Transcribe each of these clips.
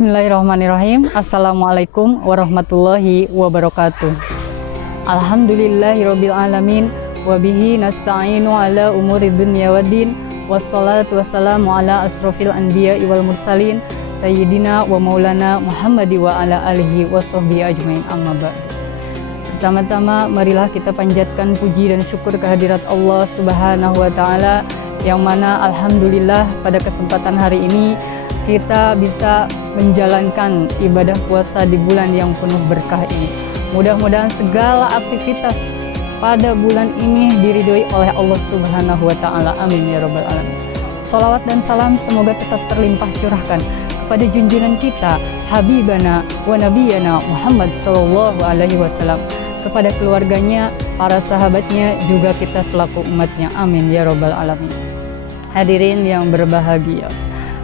Bismillahirrahmanirrahim. Assalamualaikum warahmatullahi wabarakatuh. Alhamdulillahirabbil alamin wa bihi nasta'inu ala umuri dunya waddin wassalatu wassalamu ala asrofil anbiya'i wal mursalin sayyidina wa maulana Muhammadi wa ala alihi wa sahbihi ajmain, amma ba'du. Pertama-tama marilah kita panjatkan puji dan syukur kehadirat Allah Subhanahu wa taala, yang mana alhamdulillah pada kesempatan hari ini kita bisa menjalankan ibadah puasa di bulan yang penuh berkah ini. Mudah-mudahan segala aktivitas pada bulan ini diridhoi oleh Allah Subhanahu wa taala. Amin ya rabbal alamin. Shalawat dan salam semoga tetap terlimpah curahkan kepada junjungan kita, Habibana wa Nabiyana Muhammad sallallahu alaihi wasallam, kepada keluarganya, para sahabatnya, juga kita selaku umatnya. Amin ya rabbal alamin. Hadirin yang berbahagia,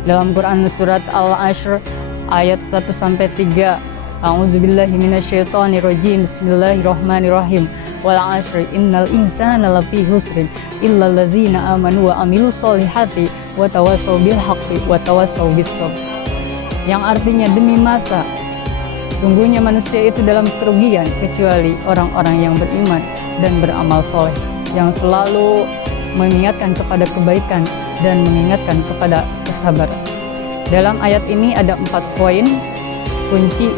dalam Quran surat Al-Ashr ayat 1-3, A'udzubillahi minasyaitonirrajim, Bismillahirrahmanirrahim. Wal 'ashri innal insana lafi husrin illal ladzina amanu wa amilus solihati wa tawassaw bil haqqi wa tawassaw bis sabr. Yang artinya demi masa, sungguhnya manusia itu dalam kerugian kecuali orang-orang yang beriman dan beramal soleh, yang selalu mengingatkan kepada kebaikan dan mengingatkan kepada kesabaran. Dalam ayat ini ada 4 poin kunci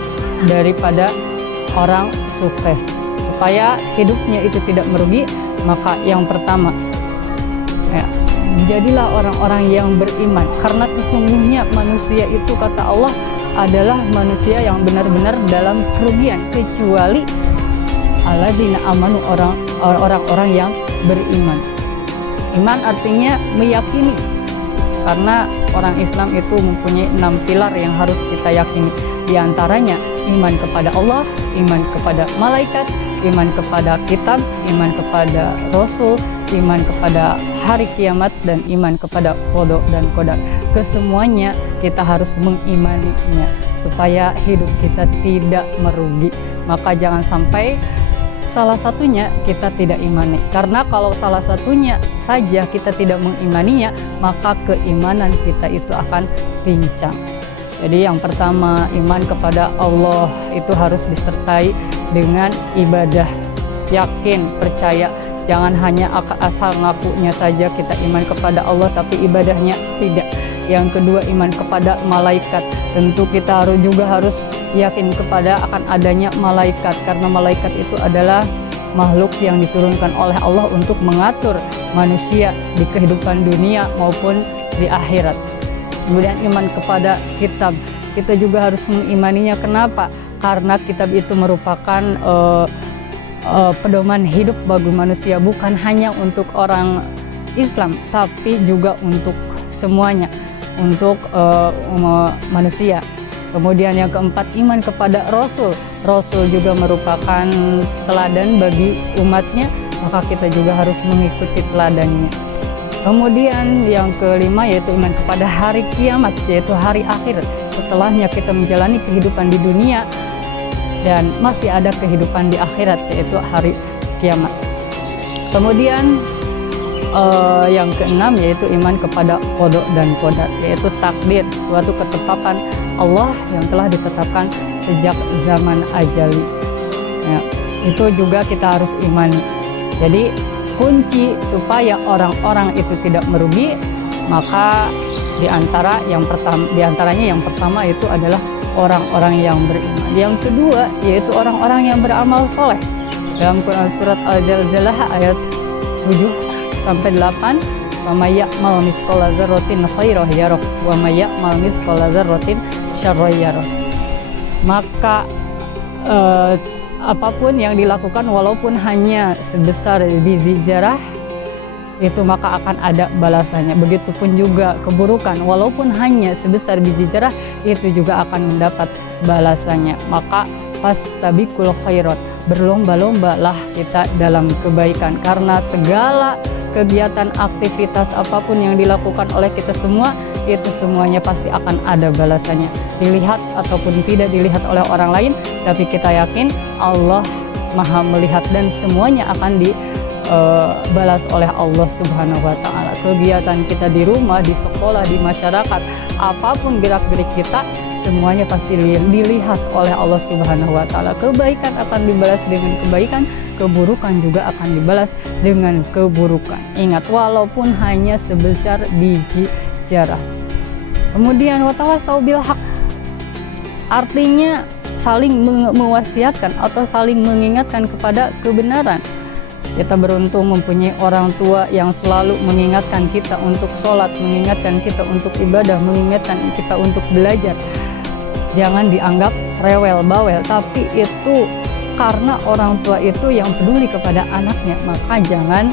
daripada orang sukses supaya hidupnya itu tidak merugi. Maka yang pertama, jadilah orang-orang yang beriman, karena sesungguhnya manusia itu, kata Allah, adalah manusia yang benar-benar dalam kerugian kecuali alladzina amanu, orang-orang yang beriman. Iman artinya meyakini, karena orang Islam itu mempunyai 6 pilar yang harus kita yakini. Di antaranya iman kepada Allah, iman kepada malaikat, iman kepada kitab, iman kepada rasul, iman kepada hari kiamat, dan iman kepada qada dan qadar. Kesemuanya kita harus mengimaninya supaya hidup kita tidak merugi. Maka jangan sampai salah satunya kita tidak imani, karena kalau salah satunya saja kita tidak mengimaninya, maka keimanan kita itu akan pincang. Jadi yang pertama, iman kepada Allah itu harus disertai dengan ibadah, yakin, percaya. Jangan hanya asal ngakunya saja kita iman kepada Allah tapi ibadahnya tidak. Yang kedua, iman kepada malaikat. Tentu kita harus yakin kepada akan adanya malaikat, karena malaikat itu adalah makhluk yang diturunkan oleh Allah untuk mengatur manusia di kehidupan dunia maupun di akhirat. Kemudian iman kepada kitab, kita juga harus mengimaninya. Kenapa? Karena kitab itu merupakan pedoman hidup bagi manusia, bukan hanya untuk orang Islam tapi juga untuk semuanya, untuk manusia. Kemudian yang keempat, iman kepada Rasul. Rasul juga merupakan teladan bagi umatnya, maka kita juga harus mengikuti teladannya. Kemudian yang kelima yaitu iman kepada hari kiamat, yaitu hari akhir. Setelahnya kita menjalani kehidupan di dunia dan masih ada kehidupan di akhirat, yaitu hari kiamat. Kemudian yang keenam yaitu iman kepada qada dan qadar, yaitu takdir, suatu ketetapan Allah yang telah ditetapkan sejak zaman ajali. Ya, itu juga kita harus imani. Jadi kunci supaya orang-orang itu tidak merugi, maka diantaranya yang pertama itu adalah orang-orang yang beriman. Yang kedua yaitu orang-orang yang beramal soleh. Dalam Quran surat Al-Zalzalah ayat 7-8, wa may ya'mal mithqala dzarratin khairan yarah wa may ya'mal mithqala dzarratin syarran yarah. Maka apapun yang dilakukan walaupun hanya sebesar biji zarah, itu maka akan ada balasannya. Begitupun juga keburukan, walaupun hanya sebesar biji zarah, itu juga akan mendapat balasannya. Maka fastabiqul khairat, berlomba-lombalah kita dalam kebaikan, karena segala kegiatan, aktivitas apapun yang dilakukan oleh kita semua, itu semuanya pasti akan ada balasannya. Dilihat ataupun tidak dilihat oleh orang lain, tapi kita yakin Allah Maha melihat dan semuanya akan dibalas oleh Allah Subhanahu wa taala. Kegiatan kita di rumah, di sekolah, di masyarakat, apapun gerak-gerik kita, semuanya pasti dilihat oleh Allah Subhanahu wa taala. Kebaikan akan dibalas dengan kebaikan, keburukan juga akan dibalas dengan keburukan. Ingat, walaupun hanya sebesar biji zarah. Kemudian watawasau bil haq, artinya saling mewasiatkan atau saling mengingatkan kepada kebenaran. Kita beruntung mempunyai orang tua yang selalu mengingatkan kita untuk sholat, mengingatkan kita untuk ibadah, mengingatkan kita untuk belajar. Jangan dianggap rewel bawel, tapi itu karena orang tua itu yang peduli kepada anaknya, maka jangan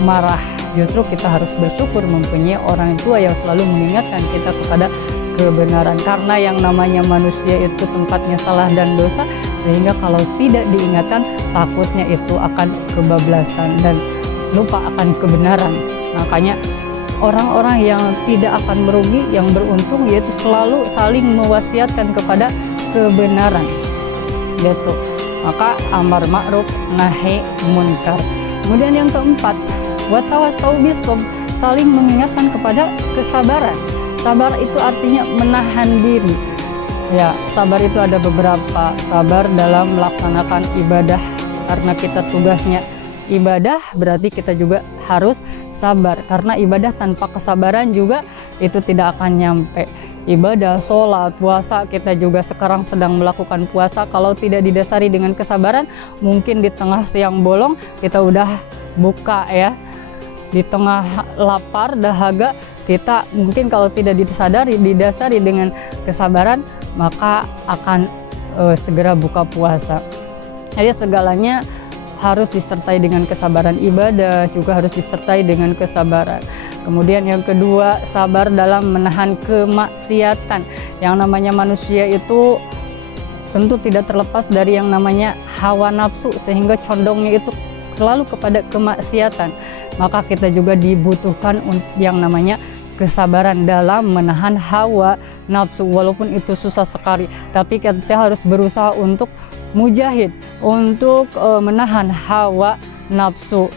marah. Justru kita harus bersyukur mempunyai orang tua yang selalu mengingatkan kita kepada kebenaran, karena yang namanya manusia itu tempatnya salah dan dosa, sehingga kalau tidak diingatkan takutnya itu akan kebablasan dan lupa akan kebenaran. Makanya orang-orang yang tidak akan merugi, yang beruntung, yaitu selalu saling mewasiatkan kepada kebenaran, gitu. Maka amar ma'ruf nahi munkar. Kemudian yang keempat, watawasau bisom, saling mengingatkan kepada kesabaran. Sabar itu artinya menahan diri. Ya, sabar itu ada beberapa. Sabar dalam melaksanakan ibadah, karena kita tugasnya ibadah, berarti kita juga harus sabar. Karena ibadah tanpa kesabaran juga itu tidak akan nyampe. Ibadah, sholat, puasa, kita juga sekarang sedang melakukan puasa. Kalau tidak didasari dengan kesabaran, mungkin di tengah siang bolong kita udah buka ya. Di tengah lapar, dahaga, kita mungkin kalau tidak didasari dengan kesabaran, maka akan segera buka puasa. Jadi segalanya harus disertai dengan kesabaran, ibadah juga harus disertai dengan kesabaran. Kemudian yang kedua, sabar dalam menahan kemaksiatan. Yang namanya manusia itu tentu tidak terlepas dari yang namanya hawa nafsu, sehingga condongnya itu selalu kepada kemaksiatan. Maka kita juga dibutuhkan yang namanya kesabaran dalam menahan hawa nafsu, walaupun itu susah sekali, tapi kita harus berusaha untuk mujahid, untuk menahan hawa nafsu.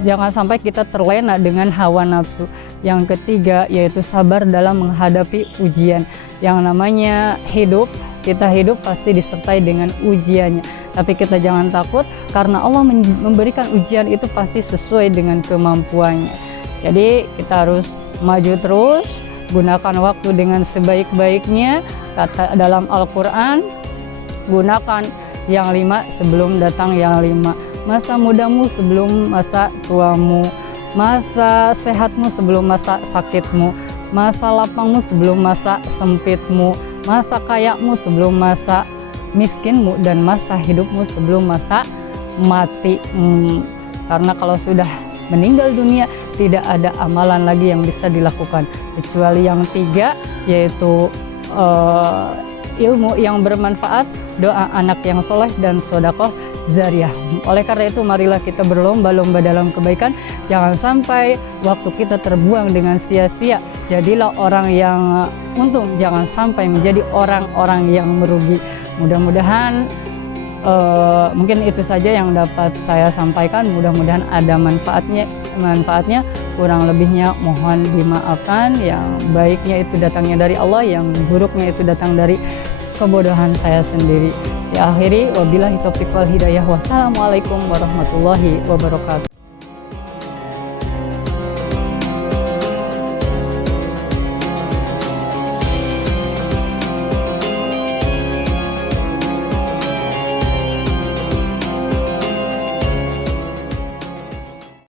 Jangan sampai kita terlena dengan hawa nafsu. Yang ketiga yaitu sabar dalam menghadapi ujian. Yang namanya hidup, kita hidup pasti disertai dengan ujiannya, tapi kita jangan takut, karena Allah memberikan ujian itu pasti sesuai dengan kemampuannya. Jadi kita harus maju terus, gunakan waktu dengan sebaik-baiknya. Kata dalam Al-Quran, gunakan yang 5 sebelum datang yang 5. Masa mudamu sebelum masa tuamu, masa sehatmu sebelum masa sakitmu, masa lapangmu sebelum masa sempitmu, masa kayamu sebelum masa miskinmu, dan masa hidupmu sebelum masa mati. Karena kalau sudah meninggal dunia, tidak ada amalan lagi yang bisa dilakukan kecuali yang 3, yaitu ilmu yang bermanfaat, doa anak yang soleh, dan sedekah jariyah. Oleh karena itu, marilah kita berlomba-lomba dalam kebaikan. Jangan sampai waktu kita terbuang dengan sia-sia. Jadilah orang yang untung, jangan sampai menjadi orang-orang yang merugi. Mudah-mudahan mungkin itu saja yang dapat saya sampaikan. Mudah-mudahan ada manfaatnya. Kurang lebihnya mohon dimaafkan. Yang baiknya itu datangnya dari Allah, yang buruknya itu datang dari kebodohan saya sendiri. Diakhiri wabillahi taufiq wal hidayah. Wassalamualaikum warahmatullahi wabarakatuh.